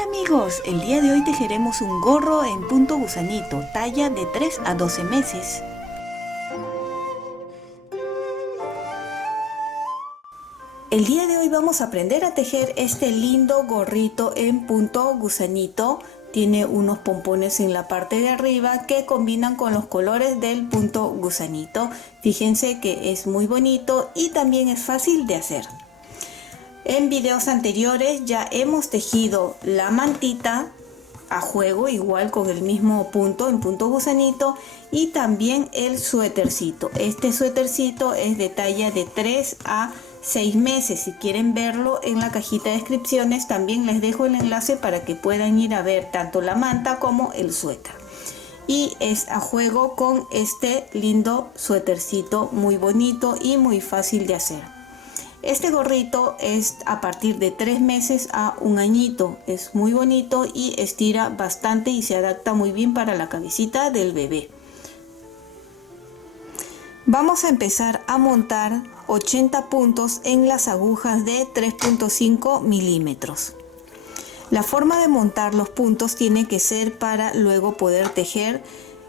Hola amigos, el día de hoy tejeremos un gorro en punto gusanito, talla de 3 a 12 meses. El día de hoy vamos a aprender a tejer este lindo gorrito en punto gusanito. Tiene unos pompones en la parte de arriba que combinan con los colores del punto gusanito. Fíjense que es muy bonito y también es fácil de hacer. En videos anteriores ya hemos tejido la mantita a juego, igual con el mismo punto, en punto gusanito, y también el suétercito. Este suétercito es de talla de 3 a 6 meses. Si quieren verlo, en la cajita de descripciones también les dejo el enlace para que puedan ir a ver tanto la manta como el suéter. Y es a juego con este lindo suétercito muy bonito y muy fácil de hacer. Este gorrito es a partir de 3 meses a un añito. Es muy bonito y estira bastante y se adapta muy bien para la cabecita del bebé. Vamos a empezar a montar 80 puntos en las agujas de 3.5 milímetros. La forma de montar los puntos tiene que ser para luego poder tejer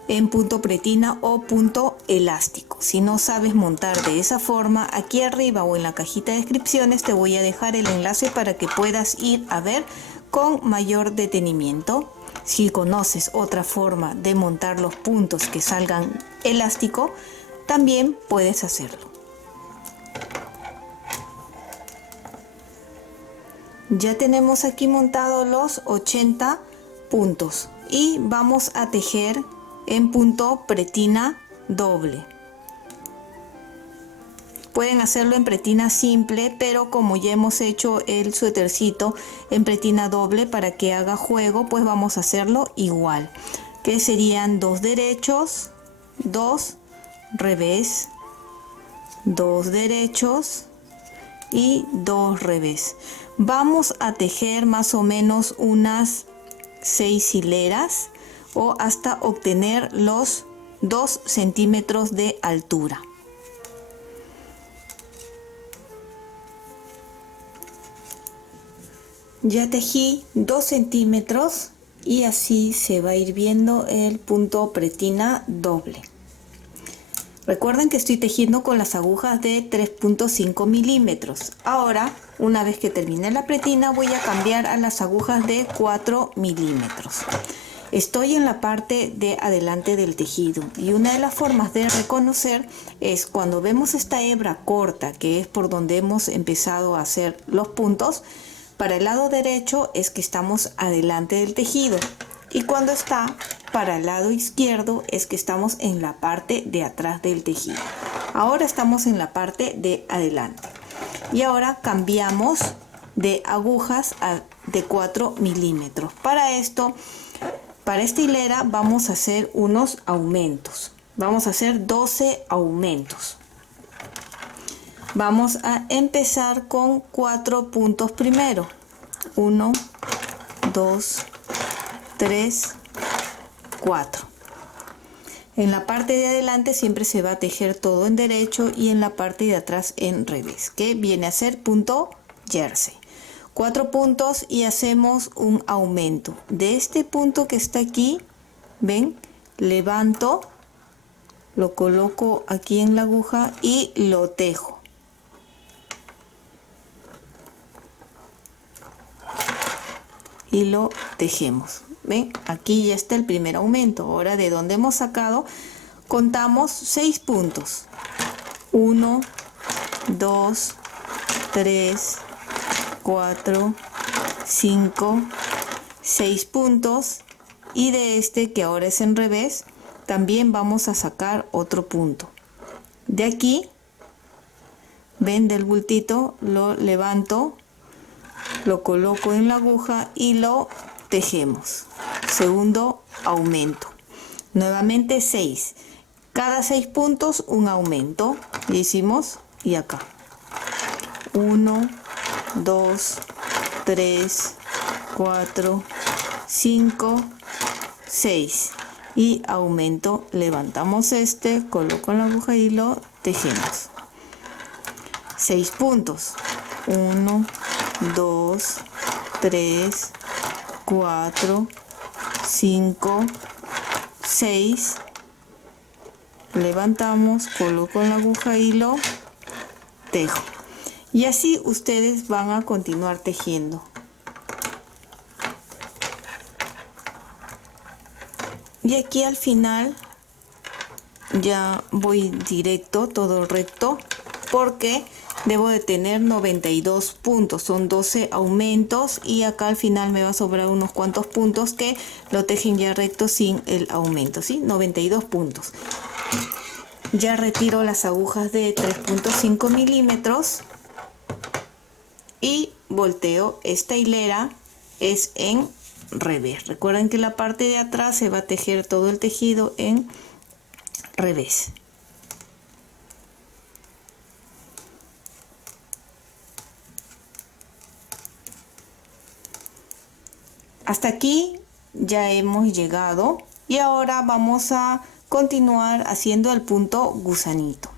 en punto pretina o punto elástico. Si no sabes montar de esa forma, aquí arriba o en la cajita de descripciones te voy a dejar el enlace para que puedas ir a ver con mayor detenimiento. Si conoces otra forma de montar los puntos que salgan elástico, también puedes hacerlo. Ya tenemos aquí montados los 80 puntos y vamos a tejer en punto pretina doble. Pueden hacerlo en pretina simple, pero como ya hemos hecho el suétercito en pretina doble para que haga juego, pues vamos a hacerlo igual, que serían 2 derechos, 2 revés, 2 derechos y 2 revés. Vamos a tejer más o menos unas 6 hileras o hasta obtener los 2 centímetros de altura. Ya tejí 2 centímetros y así se va a ir viendo el punto pretina doble. Recuerden que estoy tejiendo con las agujas de 3.5 milímetros. Ahora, una vez que termine la pretina, voy a cambiar a las agujas de 4 milímetros. Estoy en la parte de adelante del tejido y una de las formas de reconocer es cuando vemos esta hebra corta, que es por donde hemos empezado a hacer los puntos. Para el lado derecho es que estamos adelante del tejido y cuando está para el lado izquierdo es que estamos en la parte de atrás del tejido. Ahora estamos en la parte de adelante y ahora cambiamos de agujas de 4 milímetros. Para esta hilera vamos a hacer unos aumentos. Vamos a hacer 12 aumentos. Vamos a empezar con 4 puntos primero. 1, 2, 3, 4. En la parte de adelante siempre se va a tejer todo en derecho y en la parte de atrás en revés, que viene a ser punto jersey. 4 puntos y hacemos un aumento. De este punto que está aquí, ven, levanto, lo coloco aquí en la aguja y lo tejo. Y lo tejemos. ¿Ven? Aquí ya está el primer aumento. Ahora de donde hemos sacado, contamos 6 puntos. 1, 2, 3, 4, 5, 6 puntos. Y de este que ahora es en revés, también vamos a sacar otro punto. De aquí, ven, del bultito, lo levanto, lo coloco en la aguja y lo tejemos. Segundo aumento. Nuevamente 6. Cada 6 puntos un aumento. Y hicimos, y acá. 1, 2, 3, 4, 5, 6. Y aumento. Levantamos este, coloco en la aguja y lo tejemos. 6 puntos. 1, 2, 3, 4, 5, 6. Levantamos, coloco la aguja, hilo, tejo. Y así ustedes van a continuar tejiendo. Y aquí al final ya voy directo, todo recto, porque debo de tener 92 puntos, son 12 aumentos y acá al final me va a sobrar unos cuantos puntos que lo tejen ya recto sin el aumento, ¿sí? 92 puntos. Ya retiro las agujas de 3.5 milímetros y volteo. Esta hilera es en revés. Recuerden que la parte de atrás se va a tejer todo el tejido en revés. Hasta aquí ya hemos llegado y ahora vamos a continuar haciendo el punto gusanito.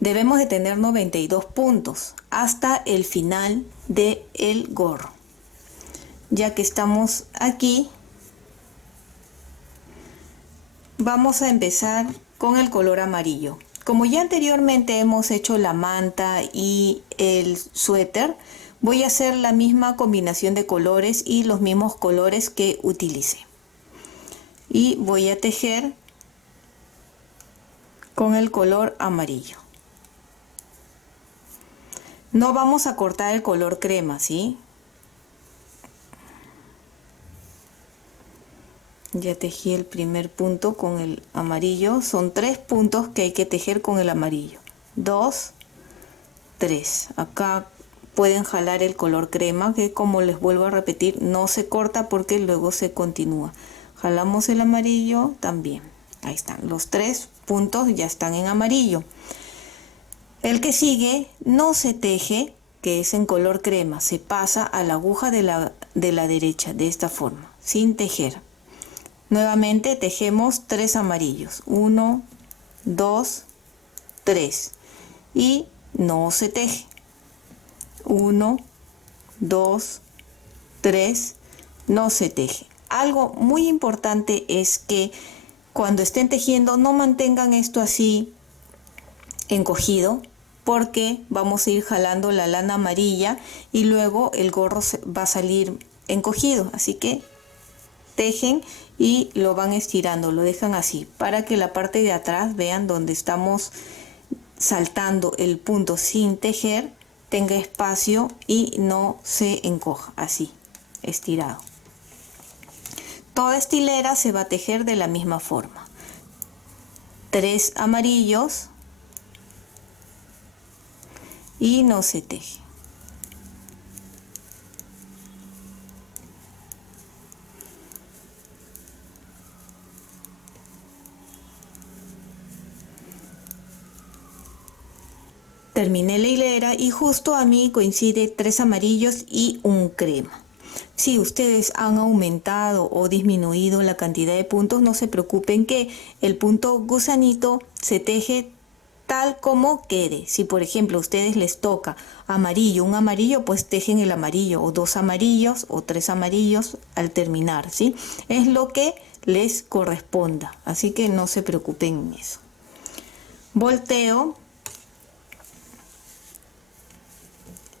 Debemos de tener 92 puntos hasta el final del gorro. Ya que estamos aquí, vamos a empezar con el color amarillo. Como ya anteriormente hemos hecho la manta y el suéter, voy a hacer la misma combinación de colores y los mismos colores que utilicé. Y voy a tejer con el color amarillo. No vamos a cortar el color crema, ¿sí? Ya tejí el primer punto con el amarillo. Son 3 puntos que hay que tejer con el amarillo. 2, 3. Acá pueden jalar el color crema, que como les vuelvo a repetir, no se corta porque luego se continúa. Jalamos el amarillo también. Ahí están. Los 3 puntos ya están en amarillo. El que sigue no se teje, que es en color crema. Se pasa a la aguja de la derecha, de esta forma, sin tejer. Nuevamente tejemos 3 amarillos. 1, 2, 3. Y no se teje. 1, 2, 3. No se teje. Algo muy importante es que cuando estén tejiendo no mantengan esto así encogido, porque vamos a ir jalando la lana amarilla y luego el gorro va a salir encogido. Así que tejen y lo van estirando, lo dejan así para que la parte de atrás, vean donde estamos saltando el punto sin tejer, tenga espacio y no se encoja, así, estirado. Toda esta hilera se va a tejer de la misma forma. 3 amarillos y no se teje. Terminé la hilera y justo a mí coincide 3 amarillos y un crema. Si ustedes han aumentado o disminuido la cantidad de puntos, no se preocupen que el punto gusanito se teje tal como quede. Si por ejemplo a ustedes les toca amarillo, un amarillo, pues tejen el amarillo, o 2 amarillos o 3 amarillos al terminar, ¿sí? Es lo que les corresponda, así que no se preocupen en eso. Volteo.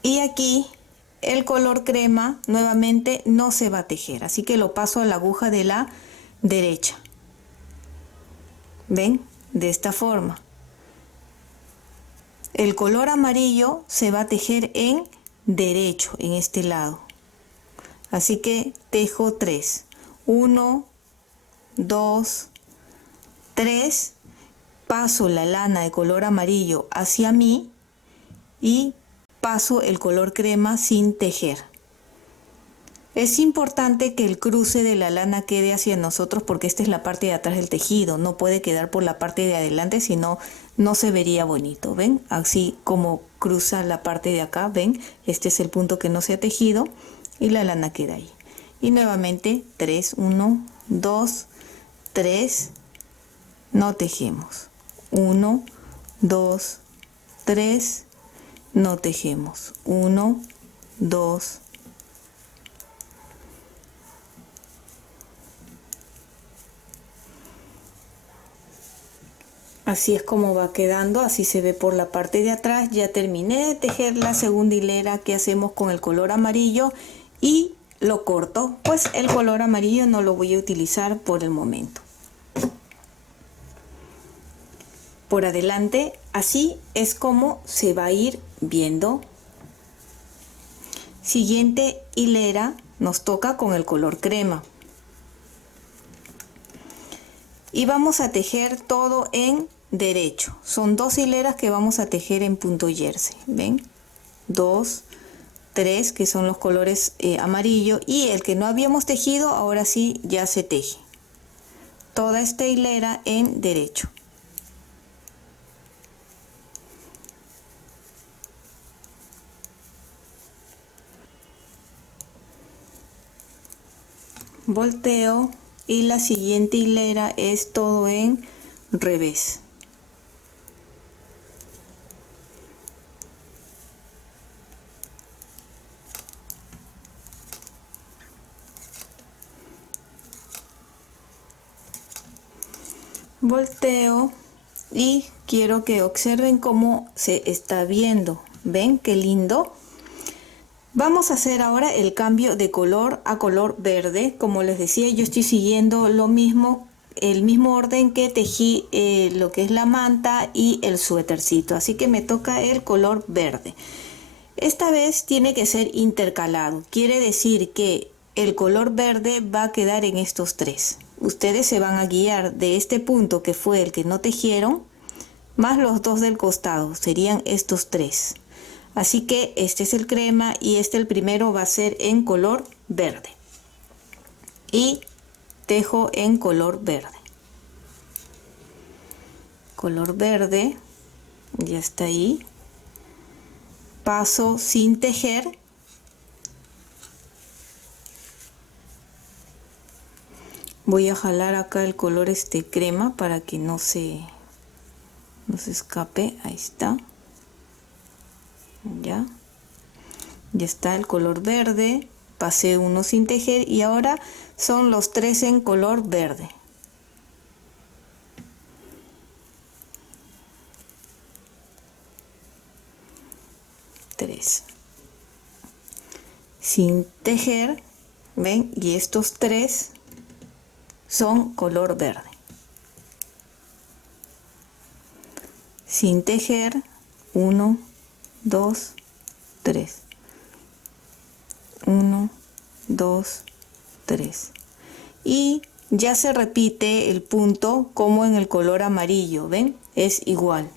Y aquí el color crema nuevamente no se va a tejer, así que lo paso a la aguja de la derecha. ¿Ven? De esta forma. El color amarillo se va a tejer en derecho, en este lado. Así que tejo 3. 1, 2, 3. Paso la lana de color amarillo hacia mí y paso el color crema sin tejer. Es importante que el cruce de la lana quede hacia nosotros porque esta es la parte de atrás del tejido. No puede quedar por la parte de adelante, sino no se vería bonito. ¿Ven? Así como cruza la parte de acá, ¿ven? Este es el punto que no se ha tejido y la lana queda ahí. Y nuevamente 3, 1, 2, 3. No tejemos. 1, 2, 3. No tejemos. 1, 2, Así es como va quedando, así se ve por la parte de atrás. Ya terminé de tejer la segunda hilera que hacemos con el color amarillo y lo corto, pues el color amarillo no lo voy a utilizar por el momento. Por adelante, así es como se va a ir viendo. Siguiente hilera nos toca con el color crema. Y vamos a tejer todo en derecho. Son 2 hileras que vamos a tejer en punto jersey. ¿Ven? 2, 3 que son los colores amarillo, y el que no habíamos tejido ahora sí ya se teje. Toda esta hilera en derecho. Volteo y la siguiente hilera es todo en revés. Volteo y quiero que observen cómo se está viendo. ¿Ven qué lindo? Vamos a hacer ahora el cambio de color a color verde. Como les decía, yo estoy siguiendo lo mismo, el mismo orden que tejí lo que es la manta y el suétercito, así que me toca el color verde. Esta vez tiene que ser intercalado, quiere decir que el color verde va a quedar en estos 3. Ustedes se van a guiar de este punto que fue el que no tejieron, más los 2 del costado, serían estos 3. Así que este es el crema y el primero va a ser en color verde. Y tejo en color verde. Color verde, ya está ahí. Paso sin tejer. Voy a jalar acá el color crema para que no se escape. Ahí está. Ya está el color verde, pasé uno sin tejer y ahora son los 3 en color verde. Tres sin tejer, ven, y estos 3 son color verde. Sin tejer, 1, 2, 3. 1, 2, 3. Y ya se repite el punto como en el color amarillo, ¿ven? Es igual.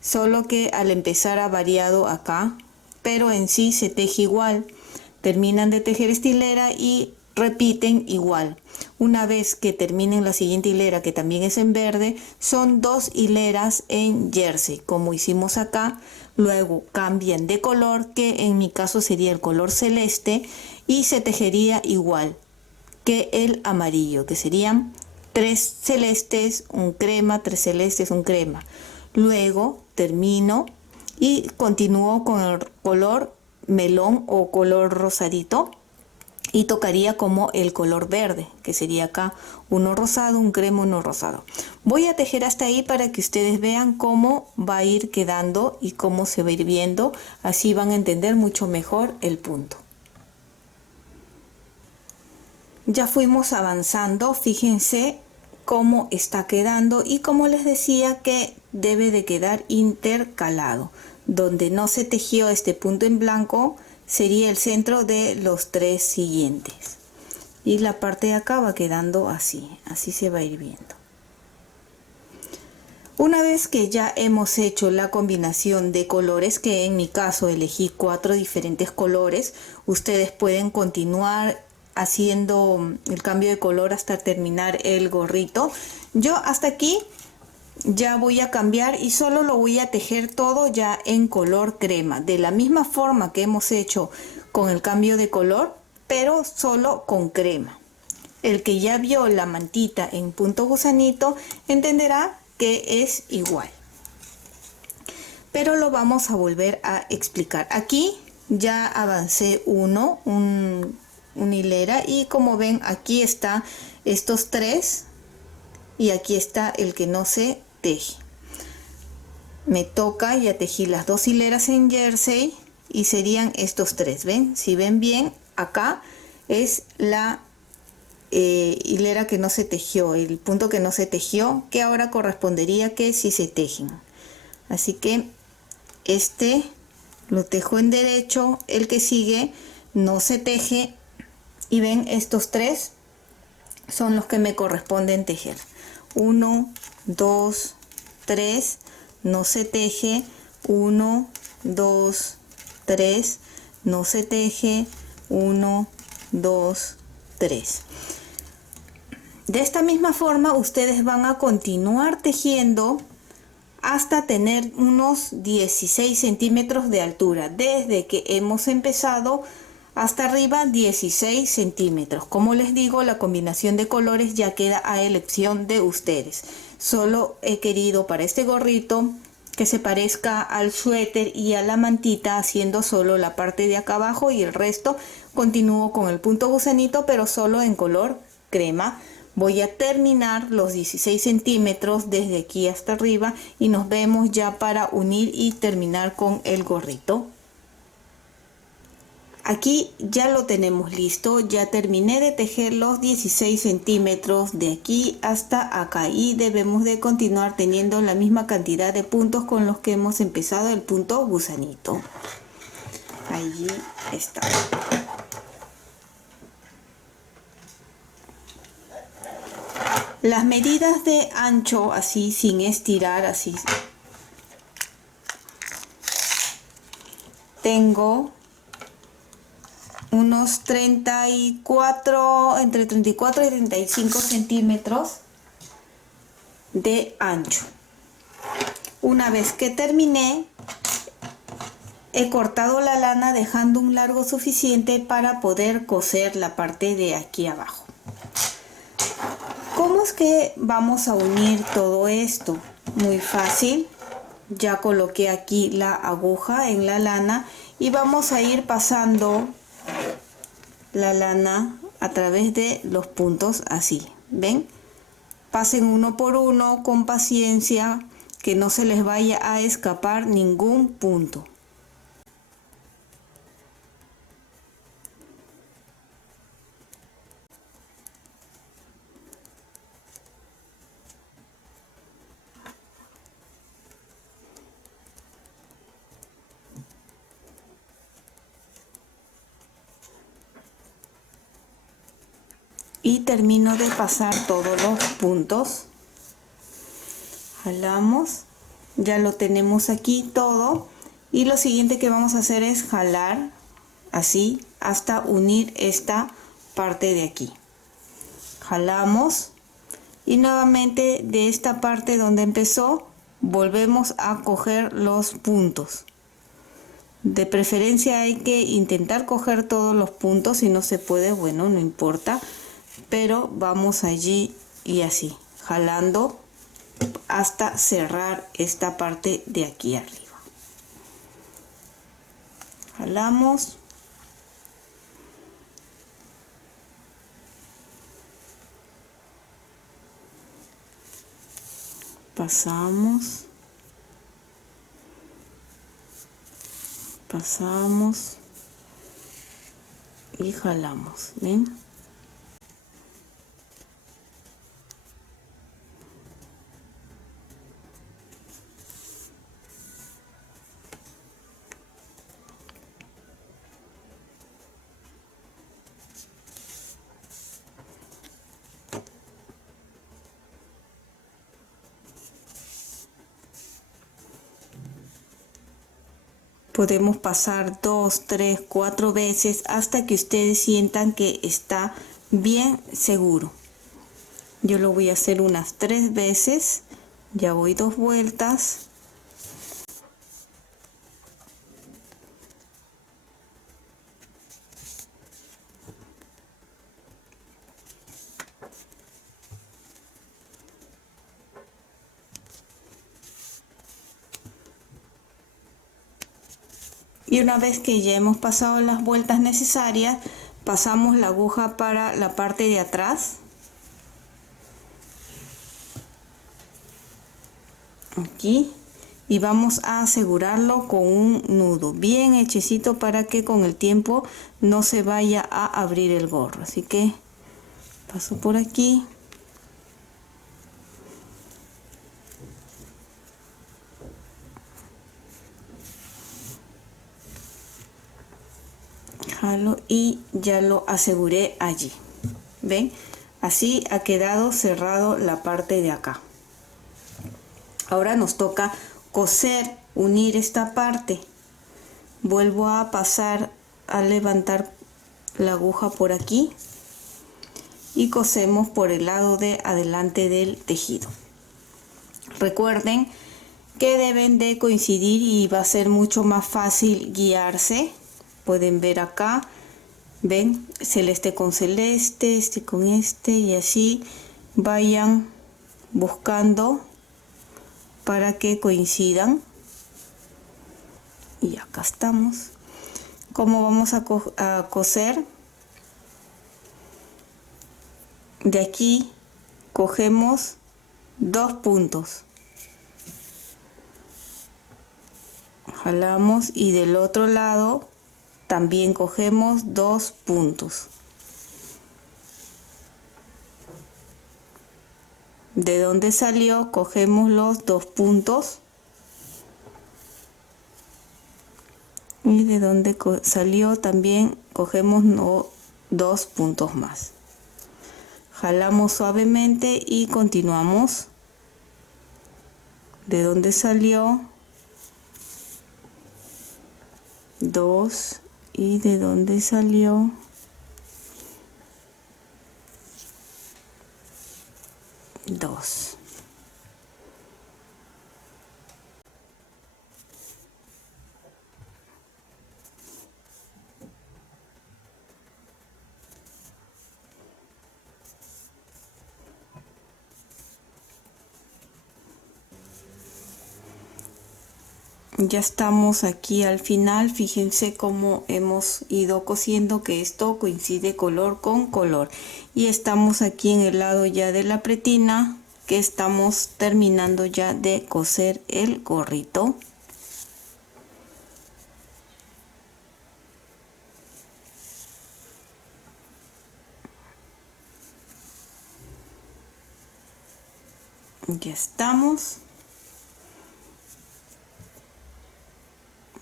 Solo que al empezar ha variado acá, pero en sí se teje igual. Terminan de tejer esta hilera y repiten igual. Una vez que terminen la siguiente hilera, que también es en verde, son 2 hileras en jersey, como hicimos acá. Luego cambian de color, que en mi caso sería el color celeste, y se tejería igual que el amarillo, que serían 3 celestes, un crema, 3 celestes, un crema. Luego termino y continúo con el color melón o color rosadito y tocaría como el color verde, que sería acá uno rosado, un crema, uno rosado. Voy a tejer hasta ahí para que ustedes vean cómo va a ir quedando y cómo se va a ir viendo. Así van a entender mucho mejor el punto. Ya fuimos avanzando, fíjense cómo está quedando y como les decía que debe de quedar intercalado. Donde no se tejió este punto en blanco sería el centro de los 3 siguientes. Y la parte de acá va quedando así, así se va a ir viendo. Una vez que ya hemos hecho la combinación de colores, que en mi caso elegí 4 diferentes colores, ustedes pueden continuar haciendo el cambio de color hasta terminar el gorrito. Yo hasta aquí ya voy a cambiar y solo lo voy a tejer todo ya en color crema, de la misma forma que hemos hecho con el cambio de color, pero solo con crema. El que ya vio la mantita en punto gusanito entenderá que es igual, pero lo vamos a volver a explicar. Aquí ya avancé una hilera y como ven aquí está estos 3 y aquí está el que no se teje. Me toca, ya tejí las 2 hileras en jersey y serían estos 3, ¿ven? Si ven bien, acá es la hilera que no se tejió, el punto que no se tejió, que ahora correspondería que sí se tejen. Así que este lo tejo en derecho, el que sigue no se teje, y ven, estos 3 son los que me corresponden tejer. 1, 2, 3, no se teje, 1, 2, 3, no se teje, 1, 2, 3. De esta misma forma ustedes van a continuar tejiendo hasta tener unos 16 centímetros de altura. Desde que hemos empezado hasta arriba 16 centímetros. Como les digo, la combinación de colores ya queda a elección de ustedes. Solo he querido para este gorrito que se parezca al suéter y a la mantita, haciendo solo la parte de acá abajo, y el resto continúo con el punto gusanito, pero solo en color crema. Voy a terminar los 16 centímetros desde aquí hasta arriba y nos vemos ya para unir y terminar con el gorrito. Aquí ya lo tenemos listo, ya terminé de tejer los 16 centímetros de aquí hasta acá, y debemos de continuar teniendo la misma cantidad de puntos con los que hemos empezado el punto gusanito. Allí está. Las medidas de ancho, así sin estirar, así tengo unos 34, entre 34 y 35 centímetros de ancho. Una vez que terminé, he cortado la lana dejando un largo suficiente para poder coser la parte de aquí abajo. ¿Cómo es que vamos a unir todo esto? Muy fácil. Ya coloqué aquí la aguja en la lana y vamos a ir pasando la lana a través de los puntos así. ¿Ven? Pasen uno por uno con paciencia, que no se les vaya a escapar ningún punto. Y termino de pasar todos los puntos. Jalamos, ya lo tenemos aquí todo, y lo siguiente que vamos a hacer es jalar así hasta unir esta parte de aquí. Jalamos y nuevamente de esta parte donde empezó volvemos a coger los puntos. De preferencia hay que intentar coger todos los puntos. Si no se puede, bueno, no importa, pero vamos allí y así jalando hasta cerrar esta parte de aquí arriba. Jalamos, pasamos, pasamos y jalamos. ¿Ven? Podemos pasar 2, 3, 4 veces hasta que ustedes sientan que está bien seguro. Yo lo voy a hacer unas 3 veces. Ya voy 2 vueltas. Y una vez que ya hemos pasado las vueltas necesarias, pasamos la aguja para la parte de atrás. aquí, y vamos a asegurarlo con un nudo bien hechecito para que con el tiempo no se vaya a abrir el gorro. Así que paso por aquí, jalo y ya lo aseguré allí. ¿Ven? Así ha quedado cerrado la parte de acá. Ahora nos toca coser, unir esta parte. Vuelvo a pasar a levantar la aguja por aquí y cosemos por el lado de adelante del tejido. Recuerden que deben de coincidir y va a ser mucho más fácil guiarse. Pueden ver acá, ven, celeste con celeste, este con este, y así vayan buscando para que coincidan. Y acá estamos. ¿Cómo vamos a coser? De aquí cogemos 2 puntos, jalamos, y del otro lado también cogemos 2 puntos. De donde salió cogemos los 2 puntos, y de donde salió también cogemos 2 puntos más. Jalamos suavemente y continuamos. De donde salió 2, y de donde salió 2. Ya estamos aquí al final. Fíjense cómo hemos ido cosiendo, que esto coincide color con color, y estamos aquí en el lado ya de la pretina, que estamos terminando ya de coser el gorrito. Ya estamos.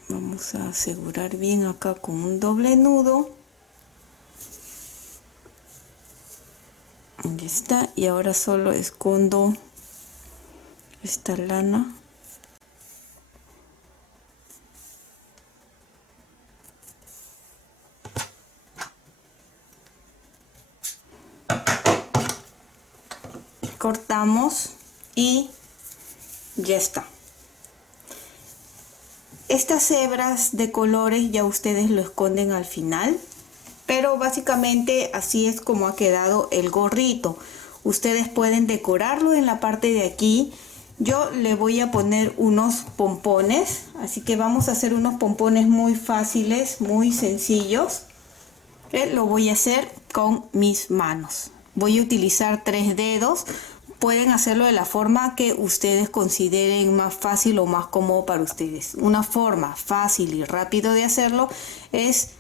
Vamos a asegurar bien acá con un doble nudo. Ahí está. Y ahora solo escondo esta lana. Cortamos y ya está. Estas hebras de colores ya ustedes lo esconden al final, pero básicamente así es como ha quedado el gorrito. Ustedes pueden decorarlo en la parte de aquí. Yo le voy a poner unos pompones, así que vamos a hacer unos pompones muy fáciles, muy sencillos. Lo voy a hacer con mis manos. Voy a utilizar 3 dedos. Pueden hacerlo de la forma que ustedes consideren más fácil o más cómodo para ustedes. Una forma fácil y rápido de hacerlo es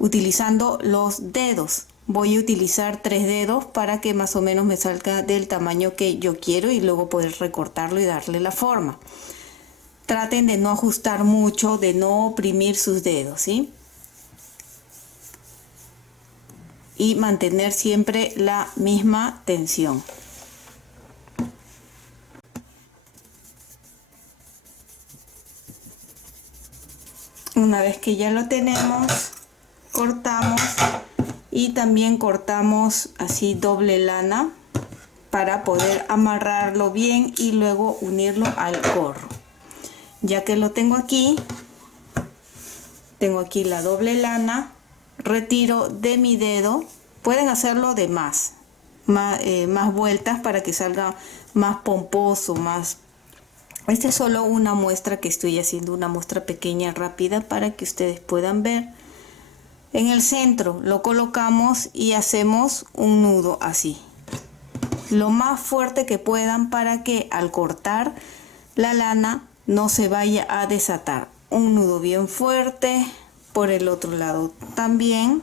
utilizando los dedos. Voy a utilizar 3 dedos para que más o menos me salga del tamaño que yo quiero y luego poder recortarlo y darle la forma. Traten de no ajustar mucho, de no oprimir sus dedos, ¿sí? Y mantener siempre la misma tensión. Una vez que ya lo tenemos, cortamos, y también cortamos así doble lana para poder amarrarlo bien y luego unirlo al gorro. Ya que lo tengo aquí la doble lana, retiro de mi dedo. Pueden hacerlo de más vueltas para que salga más pomposo, más. Esta es solo una muestra que estoy haciendo, una muestra pequeña, rápida, para que ustedes puedan ver. En el centro lo colocamos y hacemos un nudo así, lo más fuerte que puedan, para que al cortar la lana no se vaya a desatar. Un nudo bien fuerte por el otro lado también.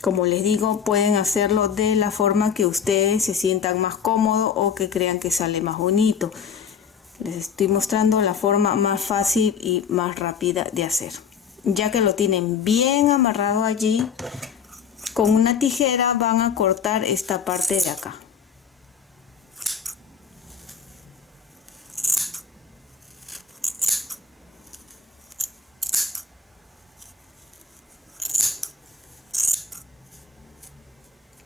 Como les digo, pueden hacerlo de la forma que ustedes se sientan más cómodos o que crean que sale más bonito. Les estoy mostrando la forma más fácil y más rápida de hacer. Ya que lo tienen bien amarrado allí, con una tijera van a cortar esta parte de acá.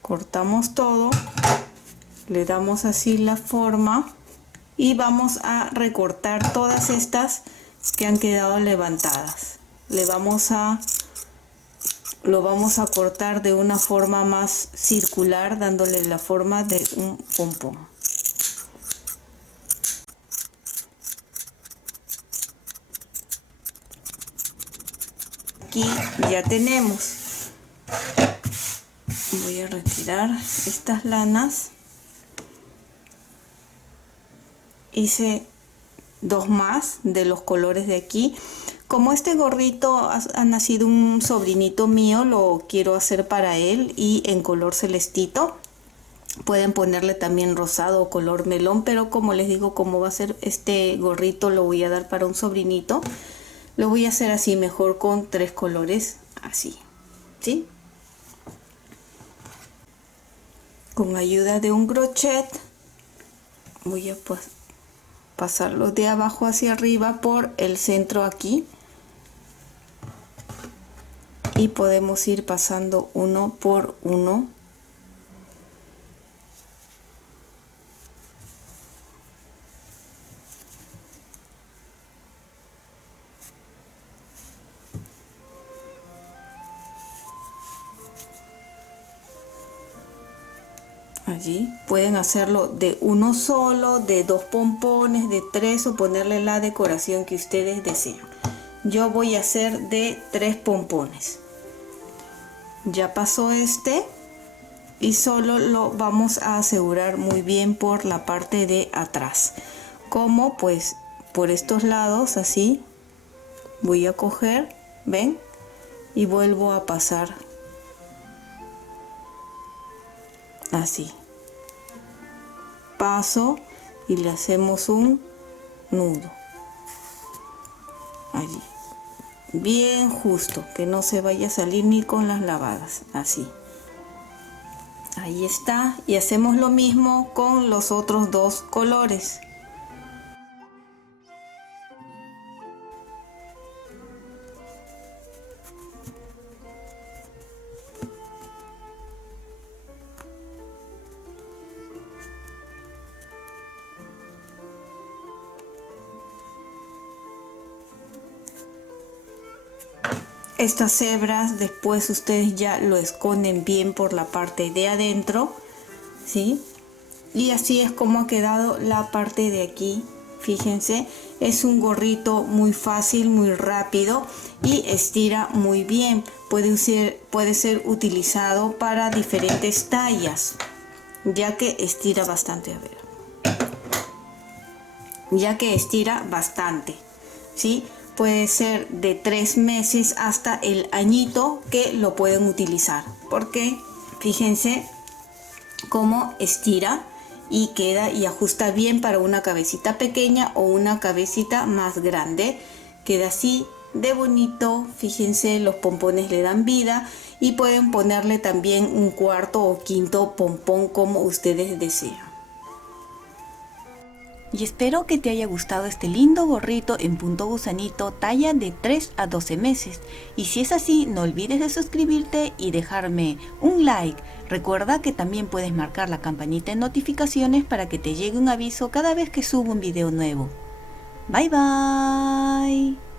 Cortamos todo, le damos así la forma y vamos a recortar todas estas que han quedado levantadas. Lo vamos a cortar de una forma más circular, dándole la forma de un pompón. Aquí ya tenemos. Voy a retirar estas lanas. Hice dos más de los colores de aquí. Como este gorrito ha nacido un sobrinito mío, lo quiero hacer para él y en color celestito. Pueden ponerle también rosado o color melón, pero como les digo, como va a ser este gorrito, lo voy a dar para un sobrinito. Lo voy a hacer así, mejor con 3 colores así, ¿sí? Con ayuda de un crochet voy a pasarlo de abajo hacia arriba por el centro aquí. Y podemos ir pasando uno por uno. Allí pueden hacerlo de uno solo, de 2 pompones, de 3 o ponerle la decoración que ustedes deseen. Yo voy a hacer de 3 pompones. Ya pasó este y solo lo vamos a asegurar muy bien por la parte de atrás. Como pues por estos lados así voy a coger, ven, y vuelvo a pasar así. Paso y le hacemos un nudo allí. Bien justo, que no se vaya a salir ni con las lavadas, así. Ahí está, y hacemos lo mismo con los otros 2 colores. Estas hebras después ustedes ya lo esconden bien por la parte de adentro, ¿sí? Y así es como ha quedado la parte de aquí. Fíjense, es un gorrito muy fácil, muy rápido y estira muy bien. Puede ser utilizado para diferentes tallas, ya que estira bastante. A ver, ya que estira bastante, ¿sí? Puede ser de 3 meses hasta el añito que lo pueden utilizar, porque fíjense cómo estira y queda y ajusta bien para una cabecita pequeña o una cabecita más grande. Queda así de bonito. Fíjense, los pompones le dan vida y pueden ponerle también un 4º o 5º pompón como ustedes desean. Y espero que te haya gustado este lindo gorrito en punto gusanito talla de 3 a 12 meses. Y si es así, no olvides de suscribirte y dejarme un like. Recuerda que también puedes marcar la campanita de notificaciones para que te llegue un aviso cada vez que subo un video nuevo. Bye bye.